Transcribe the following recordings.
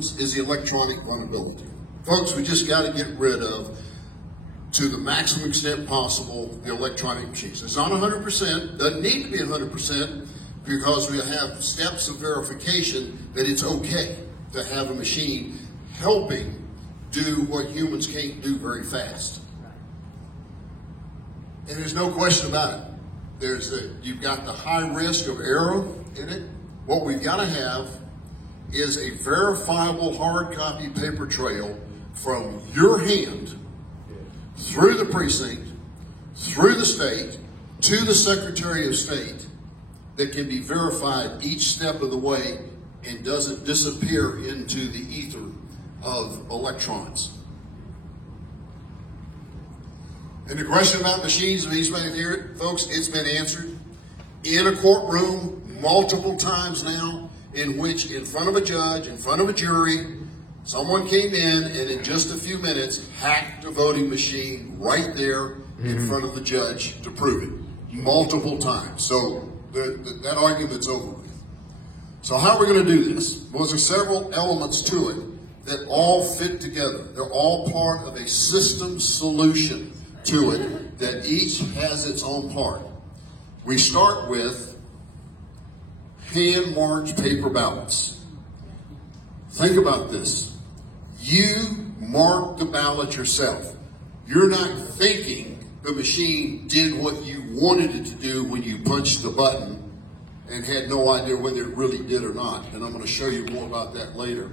is the electronic vulnerability. Folks, we just got to get rid of, to the maximum extent possible, the electronic machines. It's not 100%, doesn't need to be 100%, because we have steps of verification that it's okay to have a machine helping do what humans can't do very fast. And there's no question about it. You've got the high risk of error in it. What we've got to have is a verifiable hard copy paper trail from your hand through the precinct, through the state, to the Secretary of State, that can be verified each step of the way and doesn't disappear into the ether of electrons. And the question about machines, he's been here, folks, it's been answered in a courtroom multiple times now, in which, in front of a judge, in front of a jury, someone came in and in just a few minutes hacked a voting machine right there in front of the judge to prove it, multiple times. So that argument's over with. So how are we going to do this? Well, there's several elements to it that all fit together. They're all part of a system solution to it that each has its own part. We start with hand-marked paper ballots. Think about this. You mark the ballot yourself. You're not thinking the machine did what you wanted it to do when you punched the button and had no idea whether it really did or not. And I'm going to show you more about that later.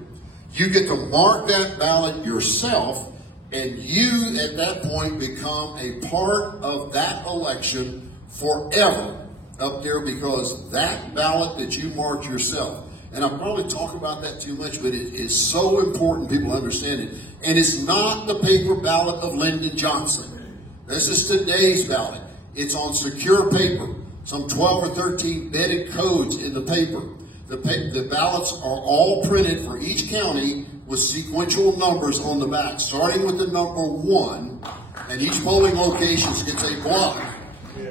You get to mark that ballot yourself, and you at that point become a part of that election forever up there, because that ballot that you marked yourself, and I'll probably talk about that too much, but it is so important people understand it. And it's not the paper ballot of Lyndon Johnson. This is today's ballot. It's on secure paper, some 12 or 13 vetted codes in the paper. The ballots are all printed for each county with sequential numbers on the back, starting with the number 1, and each polling location gets a block,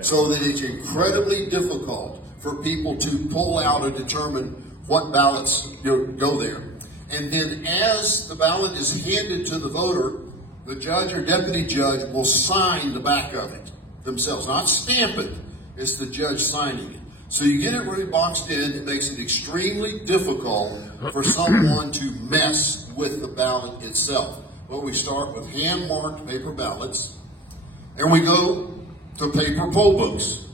so that it's incredibly difficult for people to pull out or determine what ballots go there. And then as the ballot is handed to the voter, the judge or deputy judge will sign the back of it themselves, not stamp it. It's the judge signing it. So you get it really boxed in. It makes it extremely difficult for someone to mess with the ballot itself. But we start with hand-marked paper ballots, and we go to paper poll books,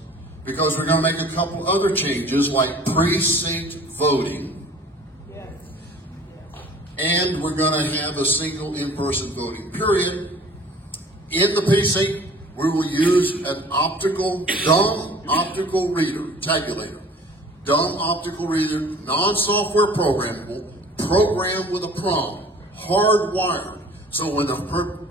because we're going to make a couple other changes, like precinct voting, and we're going to have a single in-person voting period. In the precinct, we will use an dumb optical reader, tabulator. Dumb optical reader, non-software programmable, programmed with a prompt, hardwired. So when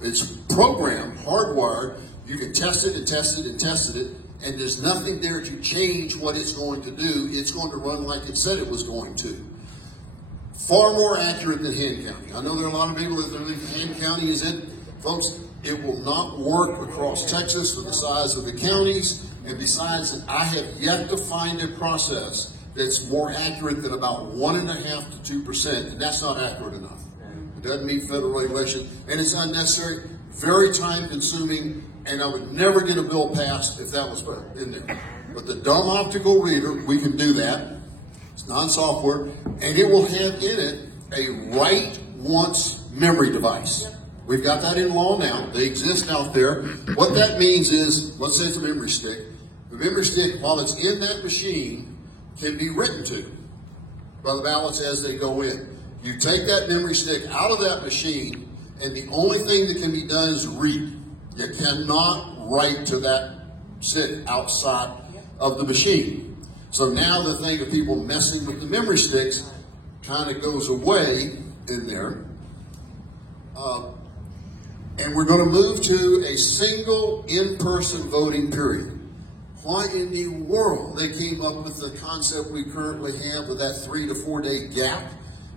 it's programmed, hardwired, you can test it and test it and test it, and there's nothing there to change what it's going to do. It's going to run like it said it was going to. Far more accurate than hand counting. I know there are a lot of people that believe hand counting is it. Folks, it will not work across Texas for the size of the counties. And besides, I have yet to find a process that's more accurate than about 1.5% to 2%, and that's not accurate enough. It doesn't meet federal regulation, and it's unnecessary, very time-consuming, and I would never get a bill passed if that was in there. But the dumb optical reader, we can do that. It's non-software, and it will have in it a write-once memory device. We've got that in law now. They exist out there. What that means is, let's say it's a memory stick. The memory stick, while it's in that machine, can be written to by the ballots as they go in. You take that memory stick out of that machine, and the only thing that can be done is read. You cannot write to that sit outside of the machine. So now the thing of people messing with the memory sticks kind of goes away in there. And we're going to move to a single in-person voting period. Why in the world they came up with the concept we currently have with that 3 to 4 day gap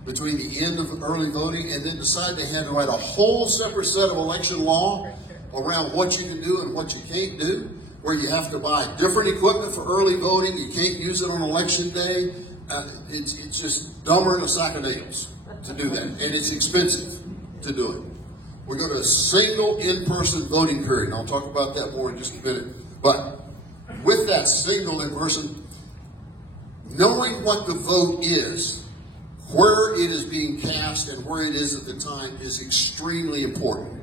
between the end of early voting, and then decide they had to write a whole separate set of election law around what you can do and what you can't do, where you have to buy different equipment for early voting. You can't use it on election day. It's just dumber than a sack of nails. to do that, and it's expensive to do it. We're going to a single in-person voting period, and I'll talk about that more in just a minute. But with that single in-person, knowing what the vote is, where it is being cast and where it is at the time is extremely important.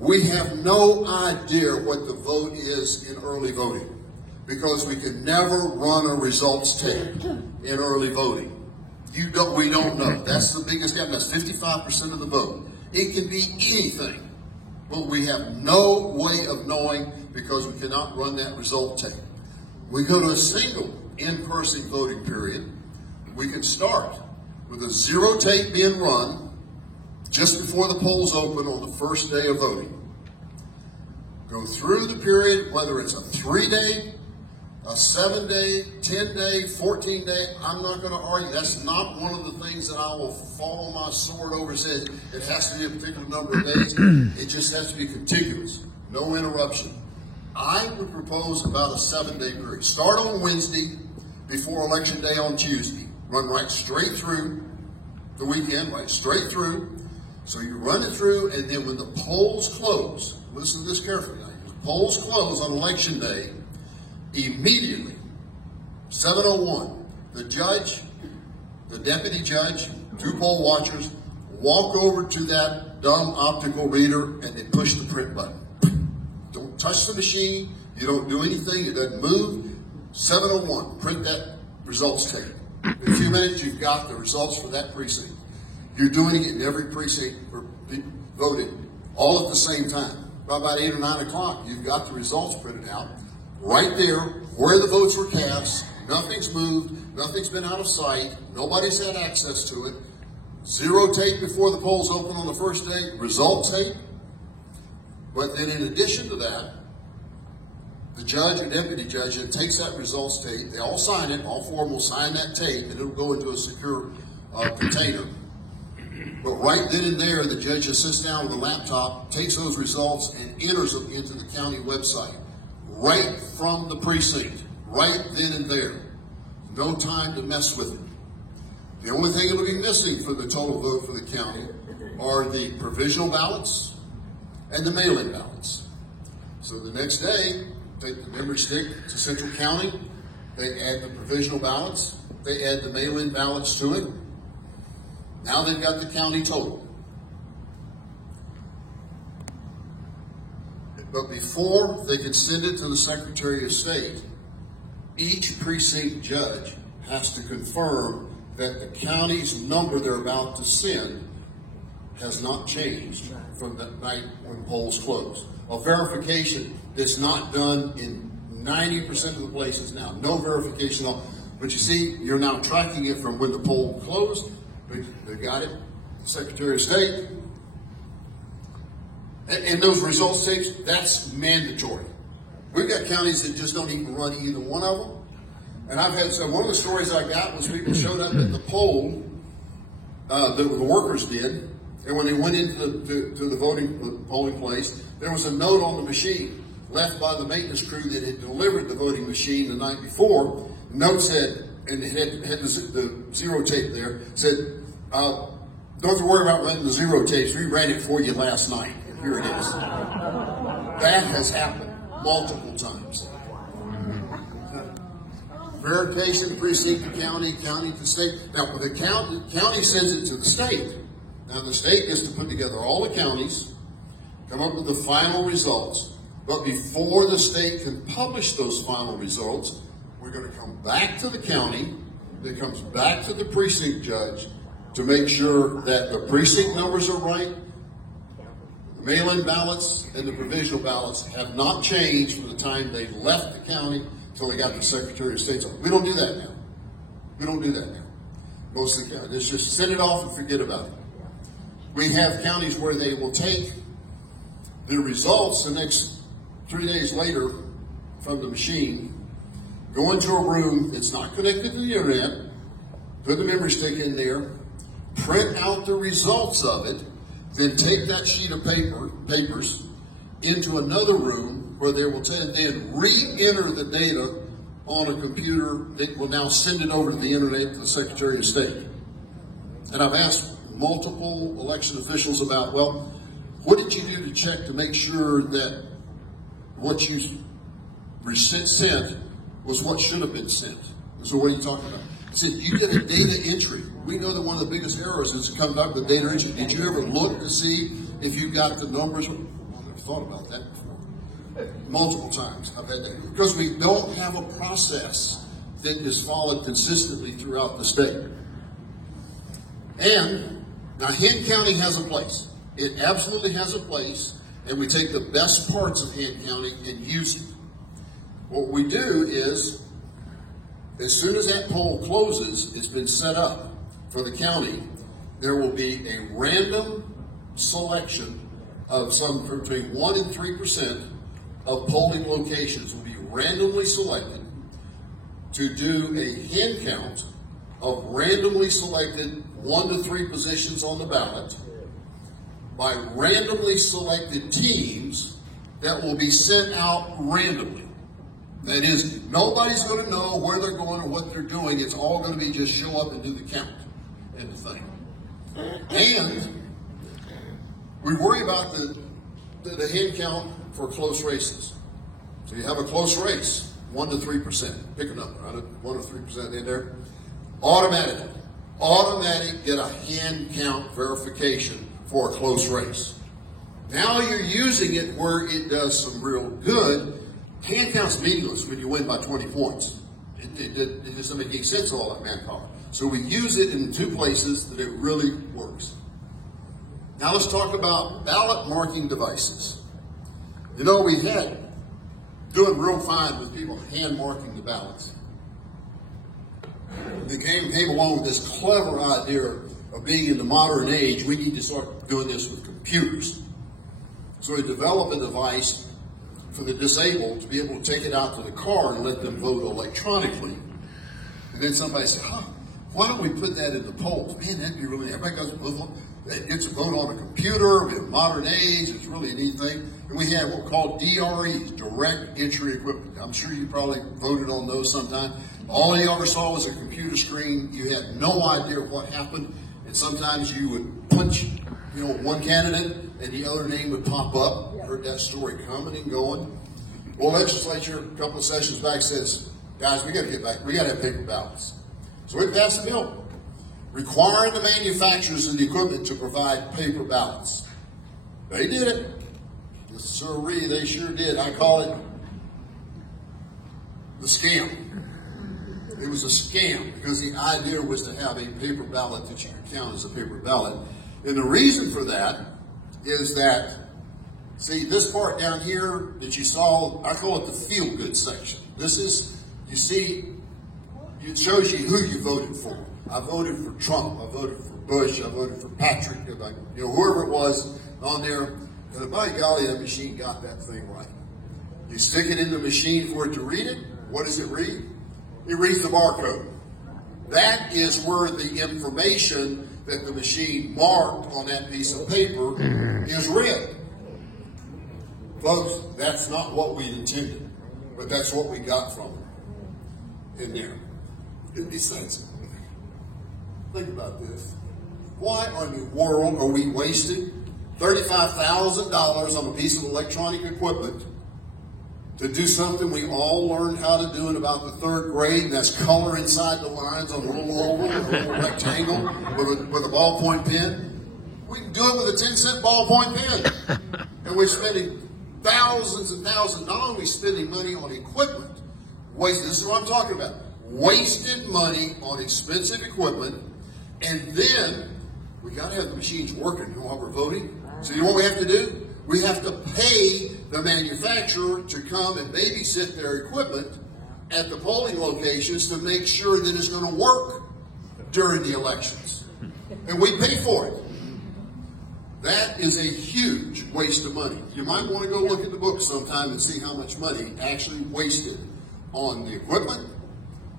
We have no idea what the vote is in early voting because we can never run a results tape in early voting. We don't know. That's the biggest gap. That's 55% of the vote. It can be anything, but we have no way of knowing because we cannot run that result tape. We go to a single in-person voting period. We can start with a zero tape being run just before the polls open on the first day of voting. Go through the period, whether it's a 3-day, a 7-day, 10-day, 14-day, I'm not going to argue. That's not one of the things that I will fall on my sword over and say it has to be a particular number of days. It just has to be contiguous, no interruption. I would propose about a 7-day period. Start on Wednesday before Election Day on Tuesday. Run right straight through the weekend, right straight through. So you run it through, and then when the polls close, listen to this carefully now. The polls close on Election Day, immediately, 7:01, the judge, the deputy judge, 2 poll watchers walk over to that dumb optical reader and they push the print button. Don't touch the machine. You don't do anything. It doesn't move. 7:01, print that results tape. In a few minutes, you've got the results for that precinct. You're doing it in every precinct for voted all at the same time. By about 8 or 9 o'clock, you've got the results printed out. Right there, where the votes were cast, nothing's moved, nothing's been out of sight, nobody's had access to it. Zero tape before the polls open on the first day, result tape. But then in addition to that, the judge or deputy judge that takes that results tape, they all sign it, all 4 of them will sign that tape, and it'll go into a secure container. But right then and there, the judge just sits down with a laptop, takes those results, and enters them into the county website. Right from the precinct, right then and there. No time to mess with it. The only thing that will be missing for the total vote for the county are the provisional ballots and the mail-in ballots. So the next day, take the memory stick to Central County, they add the provisional ballots, they add the mail-in ballots to it. Now they've got the county total. But before they can send it to the Secretary of State, each precinct judge has to confirm that the county's number they're about to send has not changed from the night when polls close. A verification is not done in 90% of the places now. No verification at all. But you see, you're now tracking it from when the poll closed. They got it, the Secretary of State. And those results tapes, that's mandatory. We've got counties that just don't even run either one of them. And I've had, so one of the stories I got was people showed up at the poll that the workers did, and when they went into the polling place, there was a note on the machine left by the maintenance crew that had delivered the voting machine the night before. The note said, and it had the zero tape there, said, don't have to worry about running the zero tapes. We ran it for you last night. And here it is. That has happened multiple times. Verification, precinct to county, county to state. Now, the county sends it to the state. Now, the state gets to put together all the counties, come up with the final results. But before the state can publish those final results, we're going to come back to the county. It comes back to the precinct judge to make sure that the precinct numbers are right. The mail-in ballots and the provisional ballots have not changed from the time they left the county until they got the Secretary of State's office. We don't do that now. We don't do that now. Most of the counties, it's just send it off and forget about it. We have counties where they will take the results the next 3 days later from the machine, go into a room that's not connected to the internet, put the memory stick in there, print out the results of it, then take that sheet of papers into another room where they will then re-enter the data on a computer that will now send it over to the internet to the Secretary of State. And I've asked multiple election officials about, well, what did you do to check to make sure that what you sent was what should have been sent? So what are you talking about? I said, you did a data entry. We know that one of the biggest errors is to come up with data entry. Did you ever look to see if you got the numbers? Well, I've never thought about that before. Multiple times I've had that. Because we don't have a process that is followed consistently throughout the state. And now hand counting has a place. It absolutely has a place, and we take the best parts of hand counting and use it. What we do is, as soon as that poll closes, it's been set up for the county, there will be a random selection of some between 1% and 3% of polling locations will be randomly selected to do a hand count of randomly selected 1 to 3 positions on the ballot by randomly selected teams that will be sent out randomly. That is, nobody's going to know where they're going or what they're doing. It's all going to be just show up and do the count and the thing. And we worry about the hand count for close races. So you have a close race, 1 to 3%. Pick a number, 1 to 3% in there. Automatic get a hand count verification for a close race. Now you're using it where it does some real good. Hand count's meaningless when you win by 20 points. It doesn't make any sense of all that manpower. So we use it in 2 places that it really works. Now let's talk about ballot marking devices. You know, we had doing real fine with people hand marking the ballots. They came along with this clever idea of being in the modern age, we need to start doing this with computers. So we developed a device for the disabled to be able to take it out to the car and let them vote electronically. And then somebody said, why don't we put that in the polls? Man, that'd be really, everybody gets a vote on a computer, we have modern age, it's really a neat thing. And we have what we call DREs, direct entry equipment. I'm sure you probably voted on those sometime. All you ever saw was a computer screen. You had no idea what happened. And sometimes you would punch, one candidate and the other name would pop up. Heard that story coming and going. Well, legislature, a couple of sessions back says, guys, we got to get back. We got to have paper ballots. So we passed a bill requiring the manufacturers of the equipment to provide paper ballots. They did it. Yes, sirree, they sure did. I call it the scam. It was a scam because the idea was to have a paper ballot that you could count as a paper ballot. And the reason for that is that, see, this part down here that you saw, I call it the feel-good section. This is, you see, it shows you who you voted for. I voted for Trump. I voted for Bush. I voted for Patrick. Whoever it was on there. And by golly, that machine got that thing right. You stick it in the machine for it to read it. What does it read? It reads the barcode. That is where the information that the machine marked on that piece of paper is read. Folks, that's not what we intended, but that's what we got from it in there. It makes sense. Think about this. Why in the world are we wasting $35,000 on a piece of electronic equipment to do something we all learned how to do in about the 3rd grade, and that's color inside the lines on a little oval or a little rectangle with a ballpoint pen? We can do it with a 10-cent ballpoint pen. And we're spending thousands and thousands of dollars. We're spending money on equipment. This is what I'm talking about. Wasted money on expensive equipment, and then we got to have the machines working while we're voting. So you know what we have to do? We have to pay the manufacturer to come and babysit their equipment at the polling locations to make sure that it's going to work during the elections. And we pay for it. That is a huge waste of money. You might want to go look at the book sometime and see how much money actually wasted on the equipment.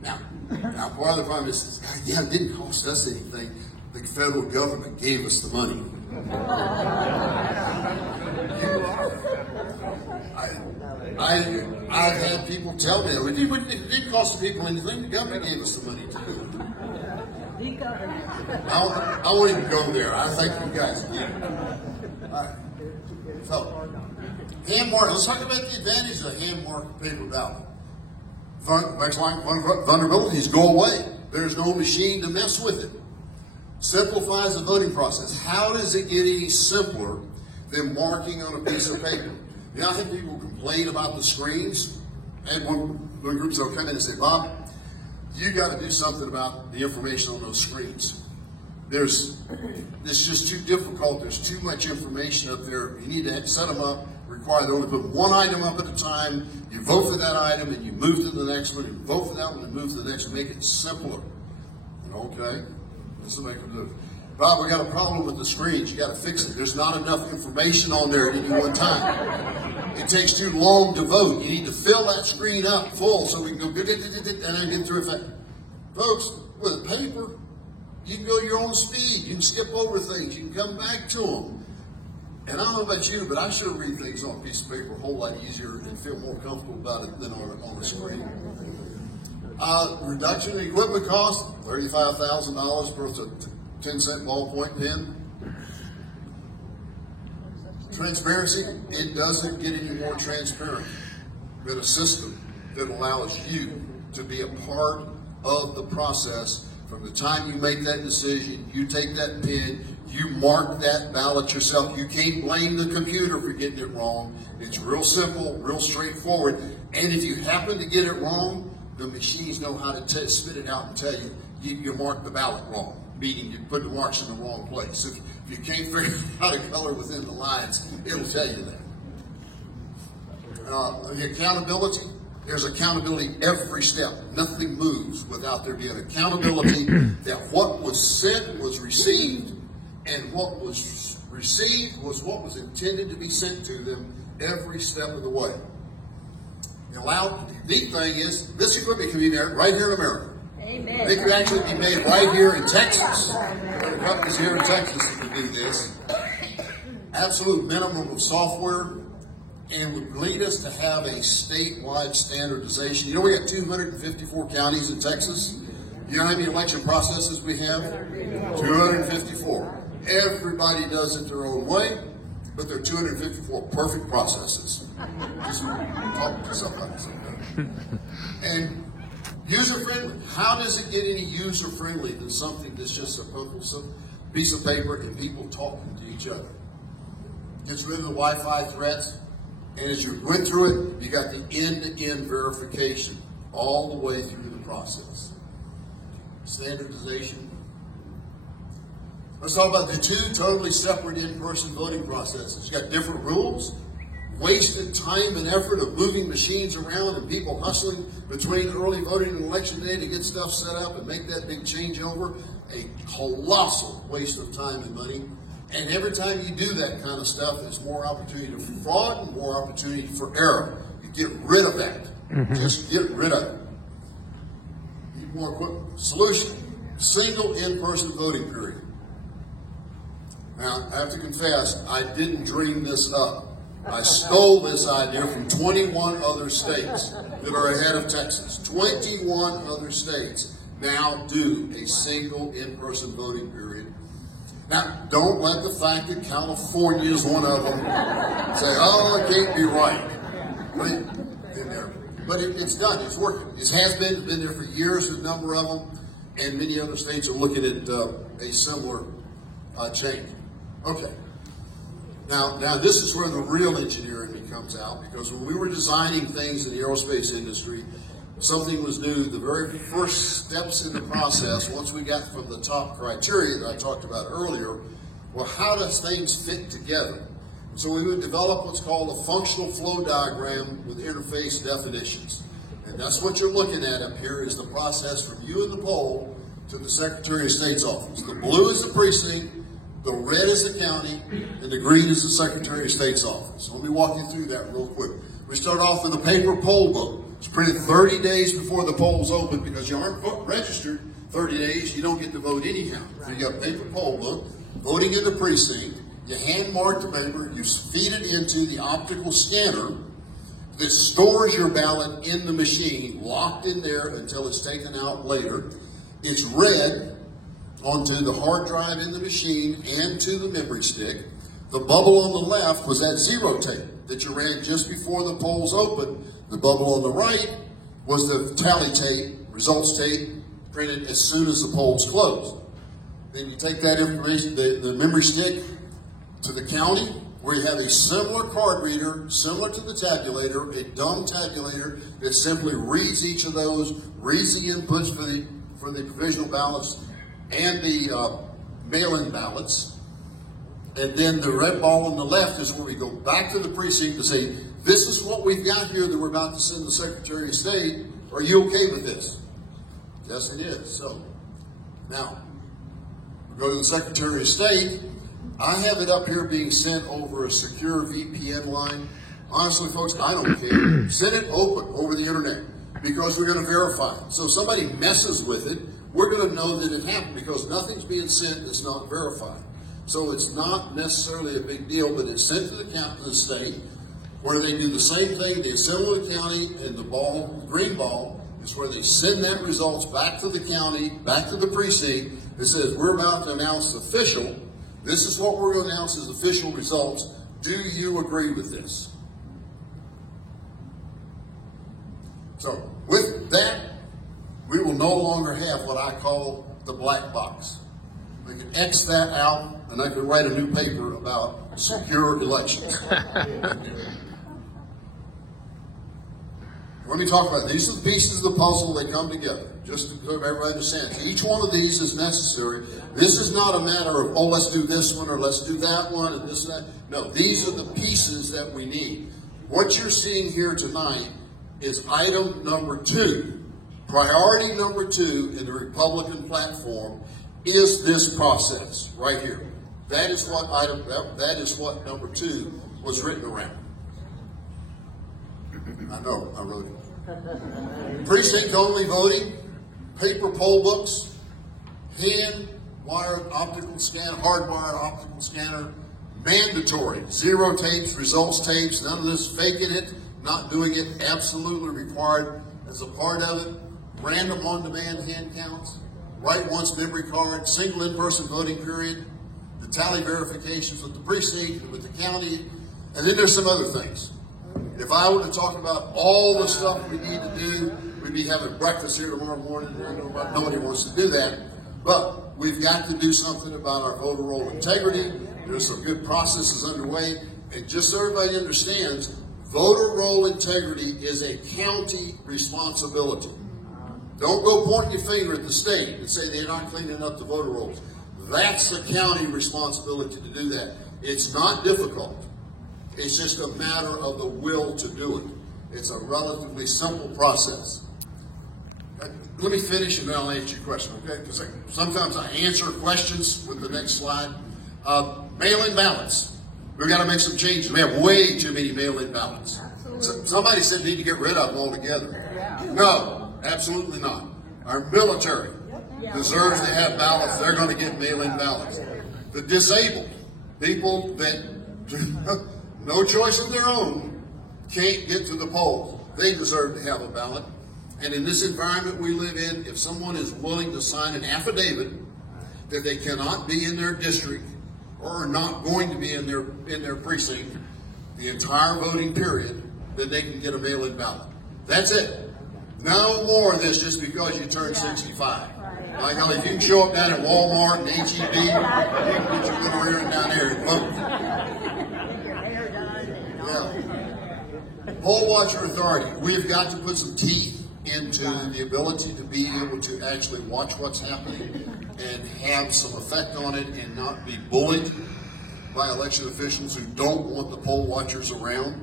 Now part of the problem is, it didn't cost us anything. The federal government gave us the money. I've had people tell me, it didn't cost the people anything, the government gave us the money too. I won't even go there. I think you guys get it. All right. So, hand mark. Let's talk about the advantage of hand marked paper ballot. Next line, vulnerabilities go away. There's no machine to mess with it. Simplifies the voting process. How does it get any simpler than marking on a piece of paper? You know, I have people complain about the screens, and one groups will come in and say, Bob, you got to do something about the information on those screens. It's just too difficult. There's too much information up there. You need to set them up, require them to put one item up at a time. You vote for that item and you move to the next one. You vote for that one and move to the next one. Make it simpler. Okay? This will make it do. Bob, we got a problem with the screens. You got to fix it. There's not enough information on there at any one time. It takes too long to vote. You need to fill that screen up full so we can go and then get through it. Folks, with a paper, you can go your own speed. You can skip over things. You can come back to them. And I don't know about you, but I should read things on a piece of paper a whole lot easier and feel more comfortable about it than on a screen. Reduction in equipment cost, $35,000 for a 10-cent ballpoint pen. Transparency, it doesn't get any more transparent than a system that allows you to be a part of the process. From the time you make that decision, you take that pen, you mark that ballot yourself. You can't blame the computer for getting it wrong. It's real simple, real straightforward. And if you happen to get it wrong, the machines know how to spit it out and tell you, you marked the ballot wrong, meaning you put the marks in the wrong place. If you can't figure out a color within the lines, it'll tell you that. The accountability, there's accountability every step. Nothing moves without there being accountability that what was sent was received, and what was received was what was intended to be sent to them every step of the way. The neat thing is, this equipment can be made right here in America. Amen. It could actually be made right here in Texas. There are companies here in Texas that can do this. Absolute minimum of software, and would lead us to have a statewide standardization. You know, we got 254 counties in Texas. You know how many election processes we have? 254. Everybody does it their own way, but there are 254 perfect processes. Just talking to somebody. And user-friendly. How does it get any user-friendly than something that's just a piece of paper and people talking to each other? Gets rid of the Wi-Fi threats. And as you went through it, you got the end-to-end verification all the way through the process. Standardization. Let's talk about the two totally separate in-person voting processes. You got different rules, wasted time and effort of moving machines around and people hustling between early voting and election day to get stuff set up and make that big changeover. A colossal waste of time and money. And every time you do that kind of stuff, there's more opportunity for fraud and more opportunity for error. You get rid of that. Just get rid of it. Need more equipment. Solution. Single in-person voting period. Now, I have to confess, I didn't dream this up. I stole this idea from 21 other states that are ahead of Texas. 21 other states now do a single in-person voting period. Now, don't let the fact that California is one of them say, oh, it can't be right. But it's done. It's working. It has been there for years, a number of them, and many other states are looking at a similar change. Okay. Now this is where the real engineering comes out, because when we were designing things in the aerospace industry, something was new. The very first steps in the process, once we got from the top criteria that I talked about earlier, well, how does things fit together? So we would develop what's called a functional flow diagram with interface definitions. And that's what you're looking at up here, is the process from you in the poll to the Secretary of State's office. The blue is the precinct, the red is the county, and the green is the Secretary of State's office. Let me walk you through that real quick. We start off with a paper poll book. It's printed 30 days before the polls open, because you aren't registered 30 days, you don't get to vote anyhow. So you got a paper poll book, voting in the precinct, you hand mark the paper, you feed it into the optical scanner that stores your ballot in the machine, locked in there until it's taken out later. It's read, onto the hard drive in the machine and to the memory stick. The bubble on the left was that zero tape that you ran just before the polls opened. The bubble on the right was the tally tape, results tape, printed as soon as the polls closed. Then you take that information, the memory stick, to the county, where you have a similar card reader, similar to the tabulator, a dumb tabulator that simply reads each of those, reads the inputs for the provisional ballots and the mail-in ballots. And then the red ball on the left is where we go back to the precinct to say, this is what we've got here that we're about to send the Secretary of State. Are you okay with this? Yes, it is. So, now, we go to the Secretary of State. I have it up here being sent over a secure VPN line. Honestly, folks, I don't care. Send it open over the internet because we're going to verify it. So if somebody messes with it, we're going to know that it happened because nothing's being sent that's not verified. So it's not necessarily a big deal, but it's sent to the state where they do the same thing. They assemble the county, and the green ball, is where they send that results back to the county, back to the precinct. It says, we're about to announce official. This is what we're going to announce as official results. Do you agree with this? So with that, we will no longer have what I call the black box. We can X that out, and I can write a new paper about secure elections. Let me talk about these are the pieces of the puzzle. They come together, just so everybody understands. Each one of these is necessary. This is not a matter of, oh, let's do this one or let's do that one and this and that. No, these are the pieces that we need. What you're seeing here tonight is item number 2. Priority number 2 in the Republican platform is this process right here. That is what that is what number 2 was written around. I know, I wrote it. Precinct-only voting, paper poll books, hand-wired optical scanner, hard-wired optical scanner, mandatory, zero tapes, results tapes, none of this faking it, not doing it, absolutely required as a part of it, random on-demand hand counts, write once memory card, single in-person voting period, the tally verifications with the precinct and with the county, and then there's some other things. If I were to talk about all the stuff we need to do, we'd be having breakfast here tomorrow morning, and nobody wants to do that. But we've got to do something about our voter roll integrity. There's some good processes underway. And just so everybody understands, voter roll integrity is a county responsibility. Don't go pointing your finger at the state and say they're not cleaning up the voter rolls. That's the county responsibility to do that. It's not difficult. It's just a matter of the will to do it. It's a relatively simple process. Let me finish and then I'll answer your question, okay? Because sometimes I answer questions with the next slide. Mail-in ballots. We've got to make some changes. We have way too many mail-in ballots. Somebody said we need to get rid of them altogether. No, absolutely not. Our military deserves to have ballots. They're going to get mail-in ballots. The disabled, people that no choice of their own, can't get to the polls. They deserve to have a ballot. And in this environment we live in, if someone is willing to sign an affidavit that they cannot be in their district or are not going to be in their precinct the entire voting period, then they can get a mail-in ballot. That's it. No more of this just because you turned 65. Like, if you can show up down at Walmart and HEB, you can get your little errand down there and vote. Poll Watcher Authority. We've got to put some teeth into the ability to be able to actually watch what's happening and have some effect on it and not be bullied by election officials who don't want the poll watchers around.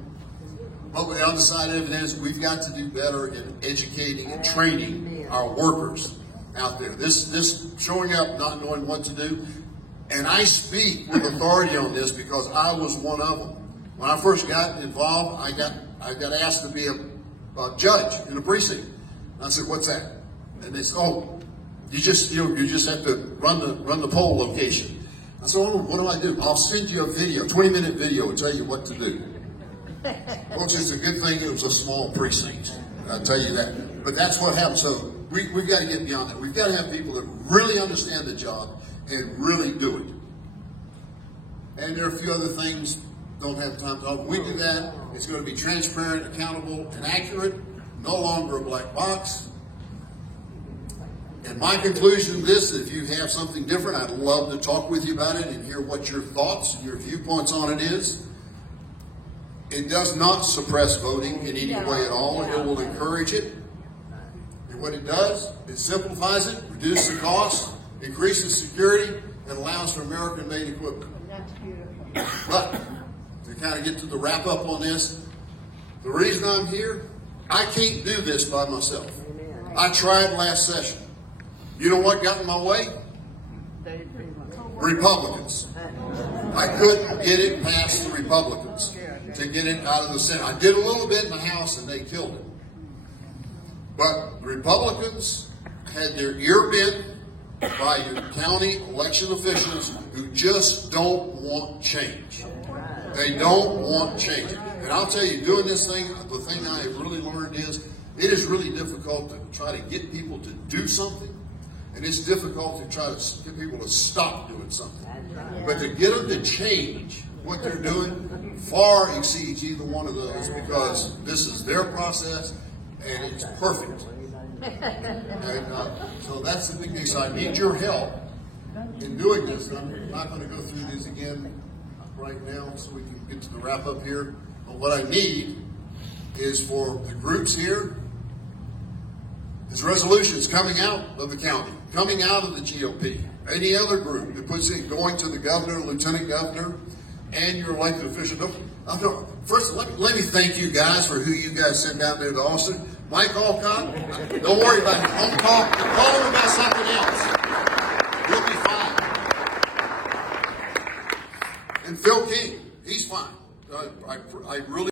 But the other side of it is we've got to do better in educating and training our workers out there. This showing up, not knowing what to do. And I speak with authority on this because I was one of them. When I first got involved, I got asked to be a judge in a precinct. I said, "What's that?" And they said, "Oh, you just have to run the poll location." I said, "Oh, what do? I'll send you a video, 20-minute video, and tell you what to do." Folks, it's a good thing it was a small precinct. I'll tell you that. But that's what happened. So we've got to get beyond that. We've got to have people that really understand the job and really do it. And there are a few other things, don't have time to talk. When we do that, it's going to be transparent, accountable, and accurate, no longer a black box. And my conclusion to this, if you have something different, I'd love to talk with you about it and hear what your thoughts and your viewpoints on it is. It does not suppress voting in any way at all. It will encourage it. And what it does, it simplifies it, reduces the cost, increases security, and allows for American-made equipment. But to kind of get to the wrap up on this, the reason I'm here, I can't do this by myself. I tried last session. You know what got in my way? Republicans. I couldn't get it past the Republicans to get it out of the Senate. I did a little bit in the House and they killed it. But the Republicans had their ear bent by your county election officials who just don't want change. They don't want change. And I'll tell you, doing this thing, the thing I have really learned is it is really difficult to try to get people to do something. And it's difficult to try to get people to stop doing something. But to get them to change what they're doing far exceeds either one of those, because this is their process and it's perfect. And so that's the big thing. So I need your help in doing this. I'm not going to go through these again right now so we can get to the wrap up here. But what I need is for the groups here, is resolutions coming out of the county, coming out of the GOP, any other group that puts it going to the governor, lieutenant governor, and your elected official. First, let me thank you guys for who you guys sent down there to Austin. Mike Alcott, don't worry about it. Don't call him about something else. You'll be fine. And Phil King, he's fine. I really